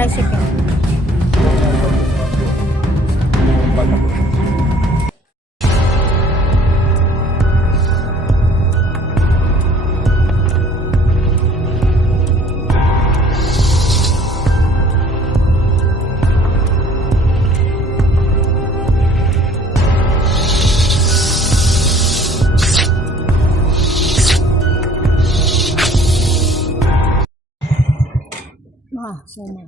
tricycle. Suma.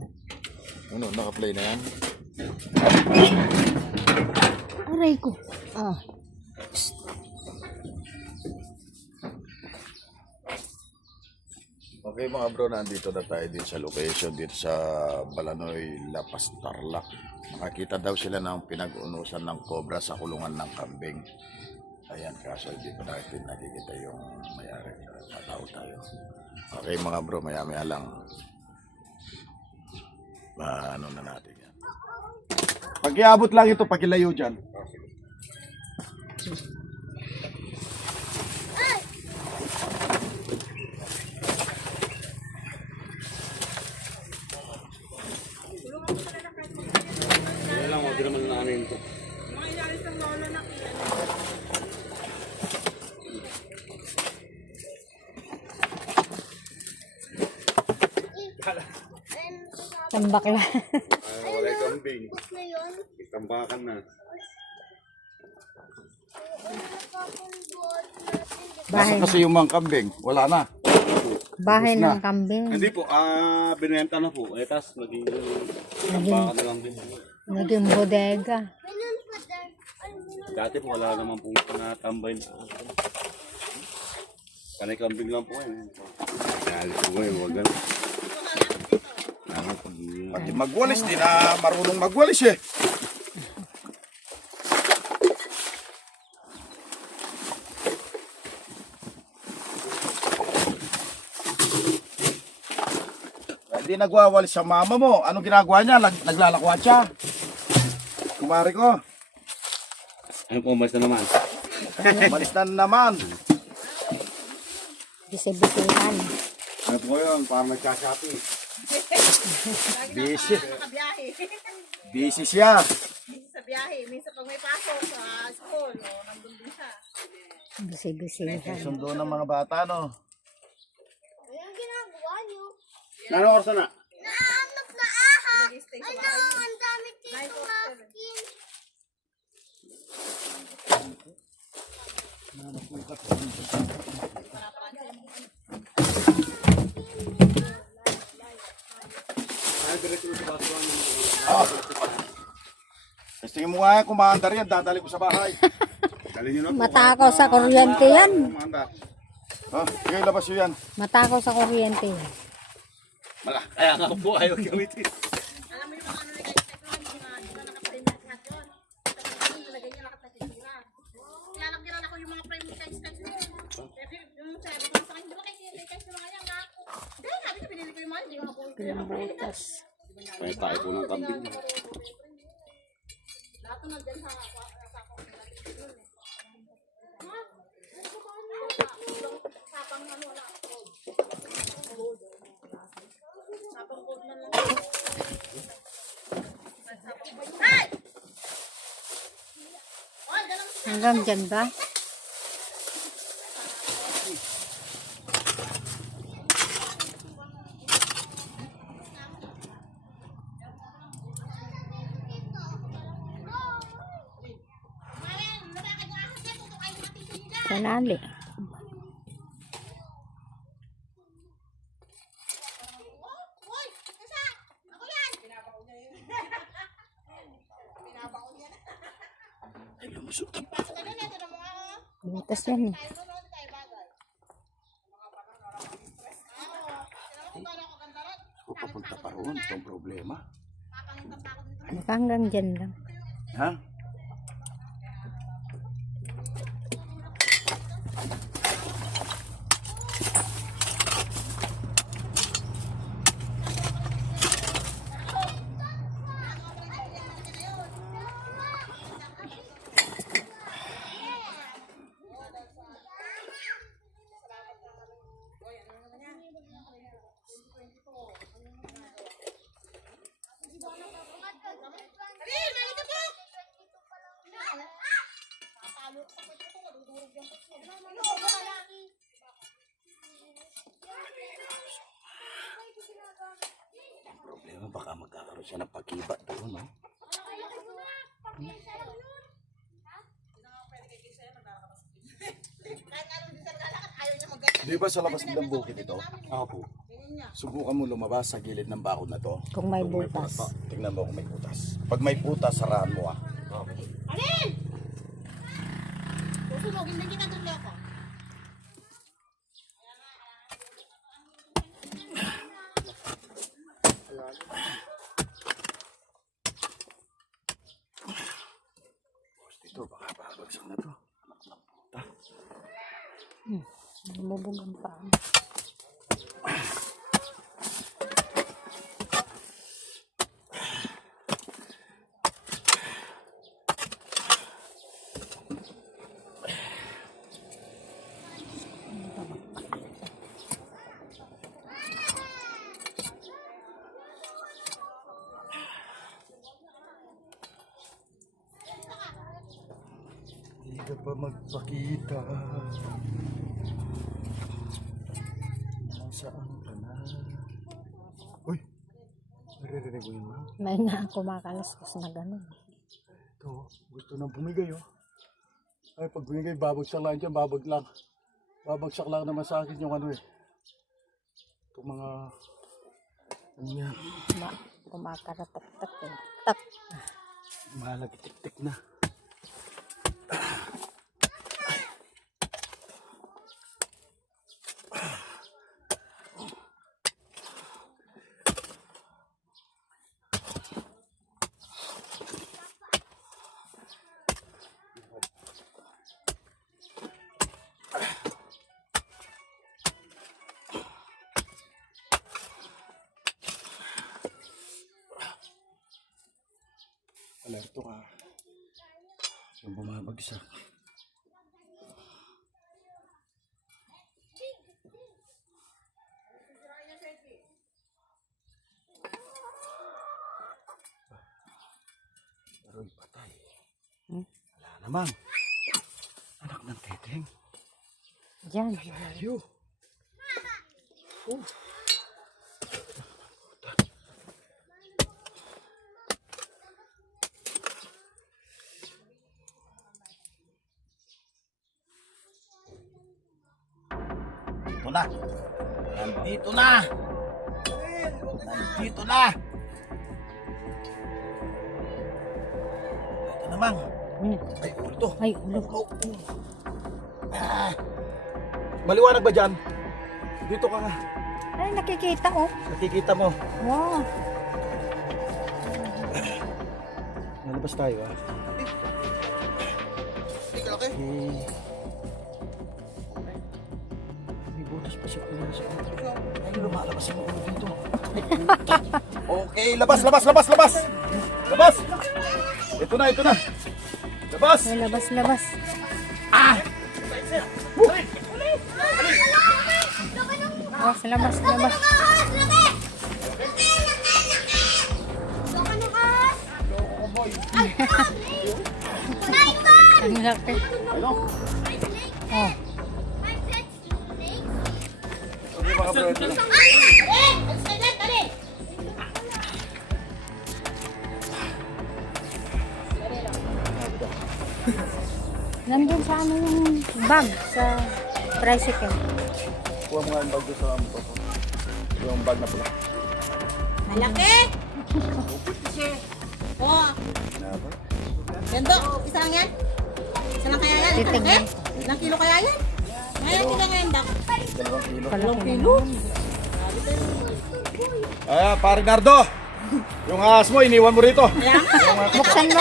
Ano, naka-play na yan? Aray ko. Okay mga bro, nandito na tayo din sa location dito sa Balanoy, La Paz, Tarlac. Makakita daw sila ng pinag-unusan ng cobra sa kulungan ng kambing. Ayan, kaso hindi pa natin nakikita yung mayari. Matao tayo. Okay mga bro, maya-maya lang. Ano na natin yan. Pag-iabot lang ito, pag-ilayo dyan. Kaya lang, huwag naman na ano ito. Tambak lang. Wala kambing. Tambakan na. Bahay, Kasi yung mga kambing, wala na. bahay ng kambing. Hindi po, binenta na po. Tas naging tambakan na lang din. Naging bodega. Dati po wala naman po natambay na. Kanay kambing lang po yan. Kaya po ngayon, wag na. Pati magwalis, di na marunong magwalis eh. Hindi nagwawalis sa mama mo. Ano ginagawa niya? Naglalakwat siya. Kumari ko. Ano po, umalis na naman? Malis na naman. Bisi-bisihan. Ano po yun, parang nagsasapi. Busy. Nakabiyahe. Busy siya. Sa biyahe. Minsan pag may pasok sa school, nandun din siya. Bisi-bisihan. Sundo ng mga bata, no? Anong ginagawa niyo? Ano oras na? Naanap na aha! Ano, ang dami dito maskin. Testingin mo nga, kumandar yan. Dadali ko sa bahay. Dali nyo na po. Matakaw sa kuryente yan. Oh, sige, labas yun yan. Matakaw sa kuryente yan. Kaya nga po, ayaw gamitin. Alam mo yung mga ano na guys, di ba nakapalimit lahat yun? Tapos nilagay niya nakapatitira. Lalagyan ako yung mga frame guys na yun. Yung sabi ko sa akin, di ba kayo guys na mga yan na ako? Dahil sabi ko, pinili ko yung mga, hindi ko ako Pilambutas. Kaya tayo po ng kambing. lahat na nandyan sa ako nila dito yun eh. Sapang ano wala. Sapang gold man lang. Hey! Oh, ganun. Hanggang dyan ba? Kanali. Hoy! Kasa! Ako yan! Pinabako niya yun. Pinabako niya na. Ay, lumusot. Pasok ka na natin ang mga Butas yan eh. tayo noon tayo bagay. Kung papunta pa roon, itong problema. Hanggang dyan lang. Ha? Pero baka magkakaroon siya ng pag-iba doon, no? Di ba sa labas ng bukid ito? Opo. Subukan mo lumabas sa gilid ng bakod na to. Kung may butas. Tingnan mo kung may putas. Pag may putas, sarahan mo ah. Alin! Susunogin din kita doon ako. Dito, baka babagsak na to. Anak ng puta. Lumubog ang paa. Hindi ka pa magpakita. Nasaan ka na? Uy! Naririnig mo yun, ma? May na kumakalaskas na gano'n. Ito, gusto nang bumigay, oh. Ay, pag bumigay, babagsak lang dyan, babagsak lang naman sa akin yung ano eh. Itong mga, ano yan, Kumakaratak-tak eh. Tak. malagitik-tik na. Alerto ka. Yung bumabagsak. Pero patay. Wala naman. Anak ng teteng. Diyan. Layo. Oh. Ito na. Nandito na. Nandito na. Ito naman. Ay, ulo to. Ay, ulo. Ah. Maliwanag ba dyan? Dito ka nga. Ay, nakikita oh. Nakikita mo. Wow. Nalabas tayo ah. May butas pa siya ulo sa ulo. Ay, lumalabas yung ulo dito. Okay, labas, labas, labas, labas! Labas! Ito na, ito na. Labas! Ay, labas, labas. Labas, labas, labas. Ang laki. Oh. Okay, mga bro. Ito na. Nandun sa ano yung bag sa tricycle. Kuha mo nga yung bag doon sa amo ko. Yung bag na pula. Malaki! Oo. Naba? Ganda, isa lang yan? Isa lang kaya yan? Titignan. Ilang kilo kaya yan? Ngayon kilo ngayon, Dak. 2 kilo. Kalong kilo. Ah, pare Nardo! Yung ahas mo, iniwan mo rito. Kaya nga. Buksan mo.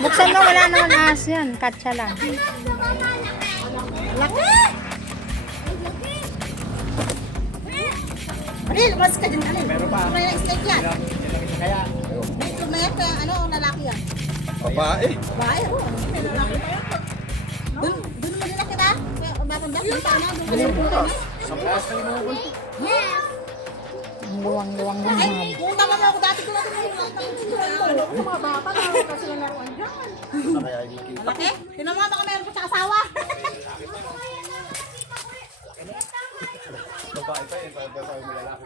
Buksan mo, wala naman ahas yan. Katsa lang. Laki! Ali, lumas ka dyan, Ali. Meron pa. May na-snake yan. Kaya, May sumayat ka, ano, lalaki yan. Babae. Bahay, oh. May lalaki pa yan. Doon mo nila kita. Bakit ba? Yung paano? Doon mo nila. Yes! Ang luwang-luwang ng Ay, mga. kung tama mo ako dati ko natin yung mga bata na kasi laruan dyan. Na kaya yung nakita. Malaki? Tinamama ka meron pa sa asawa. babae pa yun. Babae mo lalaki.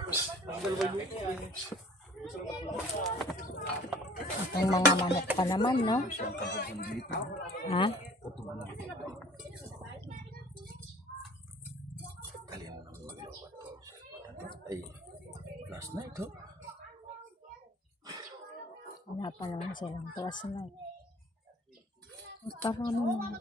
Ang mga manok pa naman, no? Ha? Ay, last night, oh. Wala pa naman silang flashlight. Parang ano naman.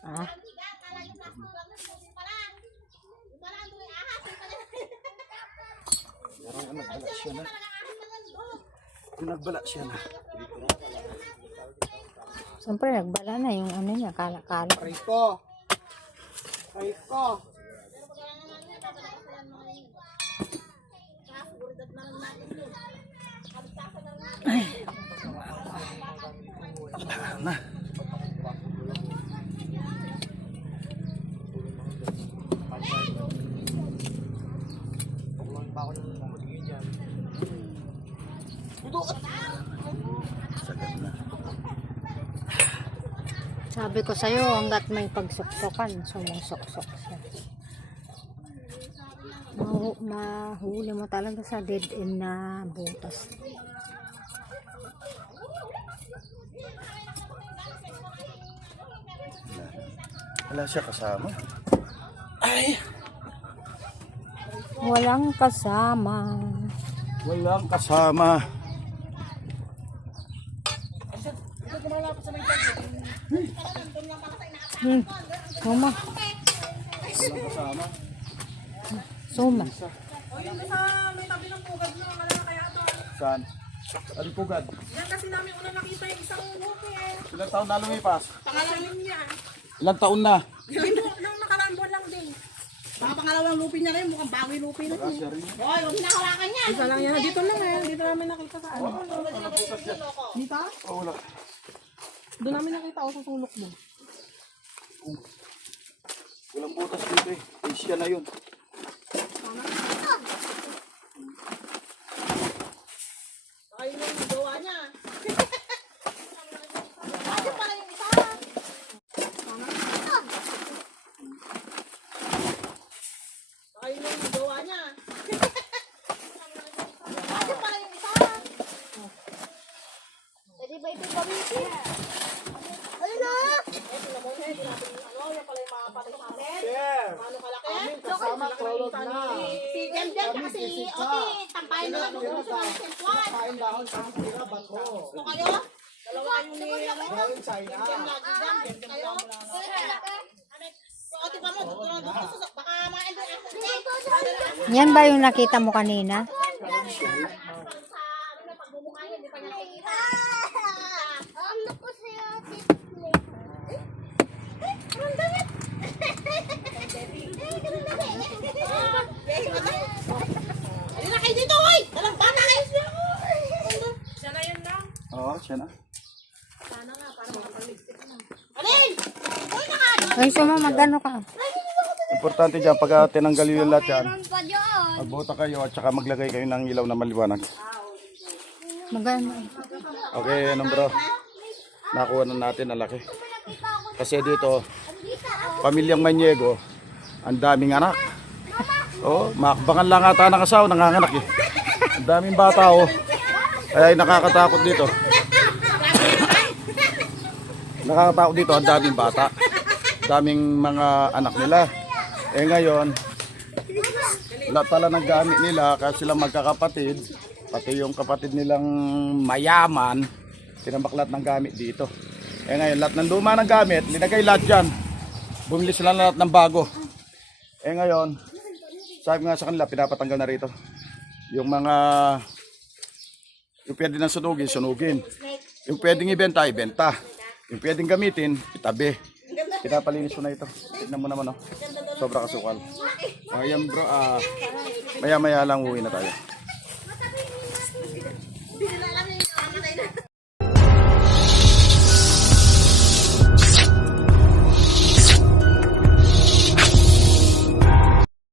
Ah, Nagbala siya na. siyempre nagbala na yung ano niya, kala-kala. Rico! Rico! Na. Sagad na. Sabi ko sa'yo, hanggat may pagsuksokan, sumusuksok siya. Mahuli mo talaga sa dead end na butas. Wala siya kasama. Walang kasama. Walang kasama. Suma. Suma. Saan? Ano pugad? Yan kasi namin una nakita yung isang lupi eh. Ilang taon na lumipas? Pangalawang niya. Ilang taon na? Nung nakaraan buwan lang din. Baka pangalawang lupi niya ngayon, mukhang bago yung lupi na yun. Hoy, huwag nakawakan niya. Isa lang yan. Dito lang eh. Dito namin nakita sa ano. Dito? Oh, wala. Doon namin nakita ako sa sulok mo. Walang butas dito eh. Asia na yun. Ay, yung gawa niya. Bakit pala yung isa? Ay, yung gawa niya. Bakit pala yung isa? Pwede ba ito gamitin? Ayun na! Eh, sila mo na, hindi natin ano, yan pala yung mga patay sa amin. Ano kalaki? Kasama, tulog na. Si Jem tsaka si Oti, tampayan na lang doon sa mga sentuan. Kain dahon sa tira, bato. Ito kayo? Dalawa kayo ni ano? Gawin China. Jem lagi dyan, Jem kayo. So, Oti pa mo, dito lang doon sa baka mga endo. Yan ba yung nakita mo kanina? Ayun na kayo dito, oy! Dalang bata kayo! Siya na yun lang. Oo, siya na. Alin! Uy, naka! Ay, Suma, magano ka? Importante dyan, pag tinanggal yung lahat yan, magbuta kayo at saka maglagay kayo ng ilaw na maliwanag. Magano? Okay, ano bro? Nakuha na natin na laki. Kasi dito, pamilyang Maniego, ang daming anak. Oh, makbangan lang ata ng asawa, nanganganak eh. Ang daming bata oh. Kaya nakakatakot dito. Nakakatakot dito, ang daming bata. Daming mga anak nila. Eh ngayon, lahat pala ng gamit nila kasi sila magkakapatid, pati yung kapatid nilang mayaman, tinambak lahat ng gamit dito. Eh ngayon, lahat ng luma ng gamit, linagay lahat dyan. Bumili sila lahat ng bago. Eh ngayon, sabi nga sa kanila, pinapatanggal na rito. Yung mga, yung pwede na sunugin, sunugin. Yung pwedeng ibenta, ibenta. Yung pwedeng gamitin, itabi. Pinapalinis ko na ito. Tignan mo naman, oh. Sobra kasukal. Ayan bro, maya-maya lang uwi na tayo.